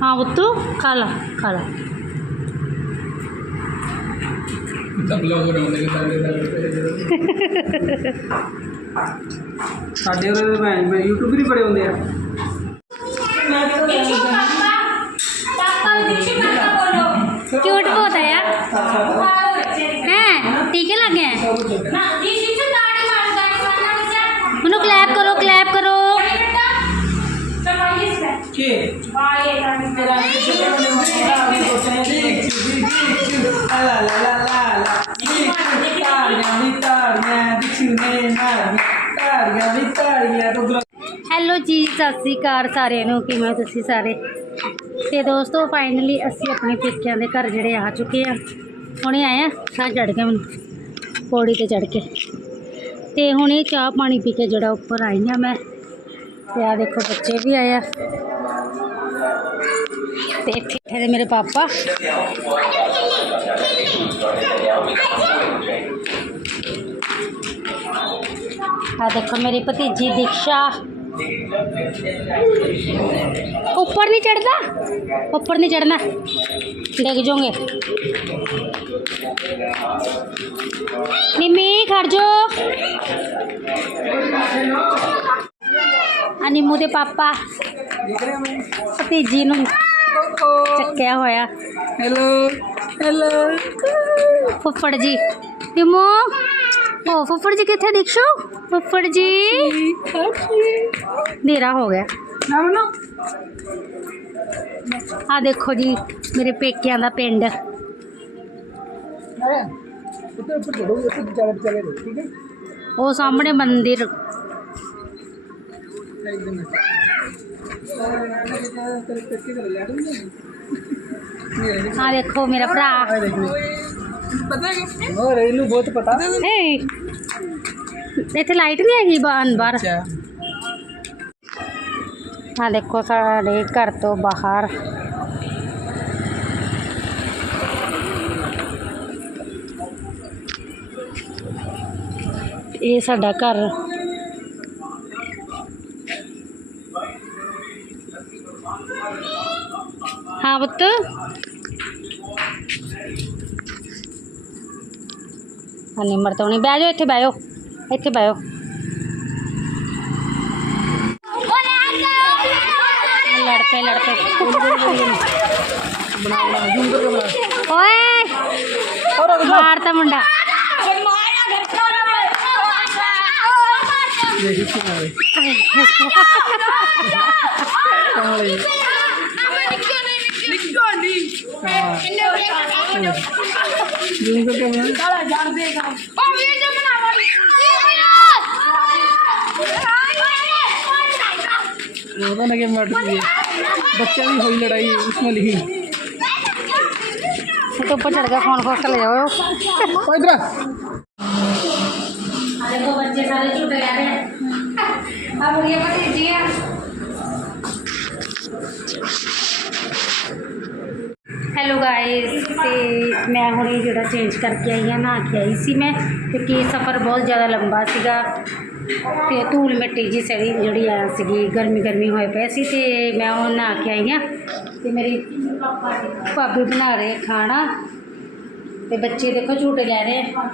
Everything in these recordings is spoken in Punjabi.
हाँ वो तो काला काला तब लोग ਛੱਡਦੀ ਕੁਝ ਵੀ ਹਾਂ ਬੁੱਤੂ ਖਾ ਲਾ ਖਾ ਲਾ ਸਭ ਲੋਕ ਰੋਂਦੇ ਨੇ ਸਾਡੇ ਸਾਡੇ ਉਹਦੇ ਭੈਣ ਮੈਂ YouTube ਵੀ ਬੜੇ ਹੁੰਦੇ ਆ क्यूट बहुत है यार हैं टीके लगे हैं उन्हें क्लैप करो क्लैप करो ਕੀ ਤਾਰੀਆਂ ਦਿਖੂਨੇ ਨਾਲ ਵੀ ਤਾਰੀਆਂ ਤੋਂ ਹੈਲੋ ਜੀ, ਸਤਿ ਸ੍ਰੀ ਅਕਾਲ ਸਾਰਿਆਂ ਨੂੰ, ਕਿਵੇਂ ਤੁਸੀਂ ਸਾਰੇ? ਤੇ ਦੋਸਤੋ ਫਾਈਨਲੀ ਅਸੀਂ ਆਪਣੇ ਪੇਕਿਆਂ ਦੇ ਘਰ ਜਿਹੜੇ ਆ ਚੁੱਕੇ ਆ। ਹੁਣੇ ਆਏ ਆ, ਸਾਹ ਚੜ ਗਿਆ ਮੈਨੂੰ, ਪੌੜੀ ਤੇ ਚੜ ਕੇ। ਤੇ ਹੁਣੇ ਚਾਹ ਪਾਣੀ ਪੀ ਕੇ ਜਿਹੜਾ ਉੱਪਰ ਆਈ ਆ ਮੈਂ, ਤੇ ਆ ਦੇਖੋ ਬੱਚੇ ਵੀ ਆਏ ਆ। ਤੇ ਇੱਥੇ ਦੇ ਮੇਰੇ ਪਾਪਾ। हाँ देखो मेरी भतीजी दीक्षा। ऊपर नहीं चढ़ता ऊपर नहीं चढ़ना। देख जोगे निमी खड़ जो। हाँ, निमू दे पापा। भतीजी चक्या होया। हेलो हेलो फुफड़ जी। निमू ओ फुफड़ जी कितने दीक्षो? फुफड़ जी। देरा हो गया। आ देखो जी मेरे पेकिया का पिंड। वो सामने मंदिर। हाँ देखो मेरा भरा। पता है? बहुत पता। है? ਇੱਥੇ ਲਾਈਟ ਨਹੀਂ ਹੈਗੀ ਬਾਹਰ ਬਾਹਰ ਆ ਦੇਖੋ ਸਾਡੇ ਘਰ ਤੋਂ ਬਾਹਰ। ਇਹ ਸਾਡਾ ਘਰ। ਹਾਂ ਪੁੱਤ। ਹਾਂ ਨਿਮਰ ਤੋਂ ਨਹੀਂ ਬਹਿ ਜਾਓ ਇੱਥੇ ਬਹਿ ਜਾਓ। ਇੱਥੇ ਬਹਿ ਜਾਓ ਲੜ ਪਏ ਲੜ ਪਏ ਓਏ ਮਾਰਤਾ ਮੁੰਡਾ। ਇੱਥੇ ਨਾਲੇ ਕਾਲੇ ਜ਼ੂਮ ਕਰਕੇ होता ना बच्चा भी हुई लड़ाई उसमें लिखी। तो ऊपर चढ़ गया फ़ोन फ़ोन चले जाओ। इधर हेलो गाइस ते मैं हूँ जो चेंज करके आई हाँ नहा के आई सी मैं क्योंकि सफ़र बहुत ज़्यादा लंबा सीगा। ਤੇ ਧੂਲ ਮਿੱਟੀ ਜੀ ਸੜੀ ਜਿਹੜੀ ਆ ਸੀਗੀ, ਗਰਮੀ ਗਰਮੀ ਹੋਏ ਪਏ ਸੀ ਤੇ ਮੈਂ ਉਹ ਨਹਾ ਕੇ ਆਈ ਹਾਂ ਤੇ ਮੇਰੀ ਭਾਬੀ ਬਣਾ ਰਹੇ ਖਾਣਾ ਤੇ ਬੱਚੇ ਦੇਖੋ ਝੂਟੇ ਲੈ ਰਹੇ। ਆ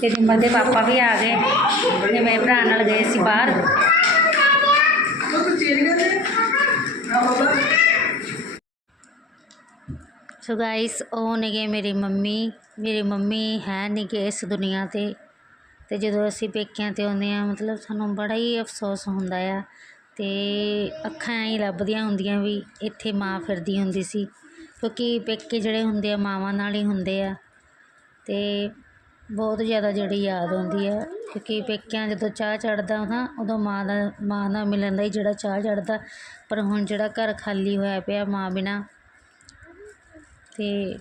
ਤੇ ਨਿੰਮਰ ਦੇ ਪਾਪਾ ਵੀ ਆ ਗਏ ਤੇ ਮੇਰੇ ਭਰਾ ਨਾਲ ਗਏ ਸੀ ਬਾਹਰ। ਸੋ ਗਾਇਸ ਉਹ ਨੇਗੇ ਮੇਰੀ ਮੰਮੀ ਮੇਰੀ ਮੰਮੀ ਹੈ ਨੇਗੇ ਇਸ ਦੁਨੀਆ ਤੇ। ਅਤੇ ਜਦੋਂ ਅਸੀਂ ਪੇਕਿਆਂ ਤੇ ਆਉਂਦੇ ਹਾਂ, ਮਤਲਬ ਸਾਨੂੰ ਬੜਾ ਹੀ ਅਫਸੋਸ ਹੁੰਦਾ ਆ ਅਤੇ ਅੱਖਾਂ ਐਂ ਹੀ ਲੱਭਦੀਆਂ ਹੁੰਦੀਆਂ ਵੀ ਇੱਥੇ ਮਾਂ ਫਿਰਦੀ ਹੁੰਦੀ ਸੀ, ਕਿਉਂਕਿ ਪੇਕੇ ਜਿਹੜੇ ਹੁੰਦੇ ਆ, ਮਾਵਾਂ ਨਾਲ ਹੀ ਹੁੰਦੇ ਆ ਅਤੇ ਬਹੁਤ ਜ਼ਿਆਦਾ ਜਿਹੜੀ ਯਾਦ ਆਉਂਦੀ ਆ, ਕਿਉਂਕਿ ਪੇਕਿਆਂ ਜਦੋਂ ਚਾਹ ਚੜ੍ਹਦਾ ਨਾ, ਉਦੋਂ ਮਾਂ ਦਾ, ਮਾਂ ਨਾਲ ਮਿਲਣ ਦਾ ਹੀ ਜਿਹੜਾ ਚਾਹ ਚੜ੍ਹਦਾ, ਪਰ ਹੁਣ ਜਿਹੜਾ ਘਰ ਖਾਲੀ ਹੋਇਆ ਪਿਆ ਮਾਂ ਬਿਨਾਂ ਅਤੇ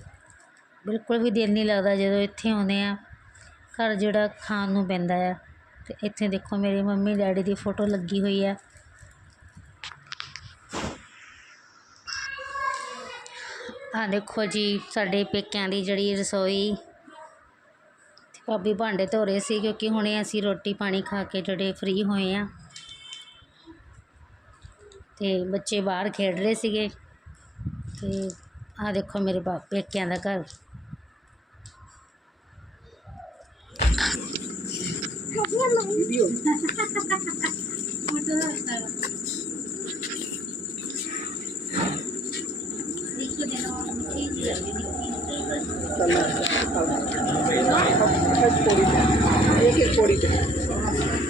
ਬਿਲਕੁਲ ਵੀ ਦਿਲ ਨਹੀਂ ਲੱਗਦਾ ਜਦੋਂ ਇੱਥੇ ਆਉਂਦੇ ਆ ਘਰ ਜਿਹੜਾ ਖਾਣ ਨੂੰ ਪੈਂਦਾ ਆ। ਅਤੇ ਇੱਥੇ ਦੇਖੋ ਮੇਰੀ ਮੰਮੀ ਡੈਡੀ ਦੀ ਫੋਟੋ ਲੱਗੀ ਹੋਈ ਆ। ਆ ਦੇਖੋ ਜੀ, ਸਾਡੇ ਪੇਕਿਆਂ ਦੀ ਜਿਹੜੀ ਰਸੋਈ ਤੇ ਭਾਬੀ ਭਾਂਡੇ ਧੋ ਰਹੇ ਸੀ, ਕਿਉਂਕਿ ਹੁਣੇ ਅਸੀਂ ਰੋਟੀ ਪਾਣੀ ਖਾ ਕੇ ਜਿਹੜੇ ਫ੍ਰੀ ਹੋਏ ਆ। ਤੇ ਬੱਚੇ ਬਾਹਰ ਖੇਡ ਰਹੇ ਸੀਗੇ। ਤੇ ਆ ਦੇਖੋ ਮੇਰੇ ਬਾ, ਪੇਕਿਆਂ ਦਾ ਘਰ। एक एक पौड़ी पे एक एक पौड़ी पे